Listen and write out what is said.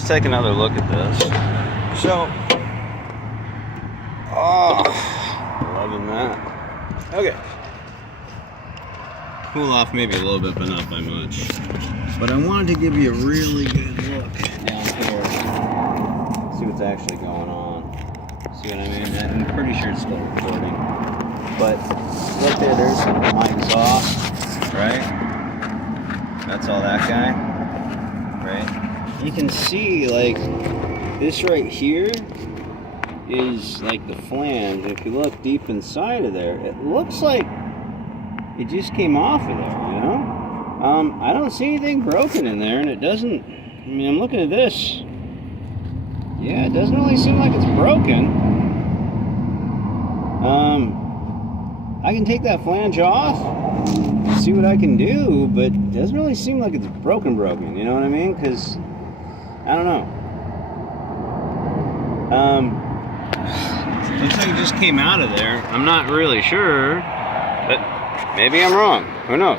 Let's take another look at this. So, oh, loving that. Okay. Cool off maybe a little bit, but not by much. But I wanted to give you a really good look down here. See what's actually going on. See what I mean? I'm pretty sure it's still recording. But right there's my exhaust, right? That's all that guy, right? You can see like this right here is like the flange. If you look deep inside of there, it looks like it just came off of there, you know? I don't see anything broken in there, and it doesn't, I mean, I'm looking at this. Yeah, it doesn't really seem like it's broken. I can take that flange off, see what I can do, but it doesn't really seem like it's broken, you know what I mean? Because, I don't know. Looks like it just came out of there. I'm not really sure, but maybe I'm wrong. Who knows?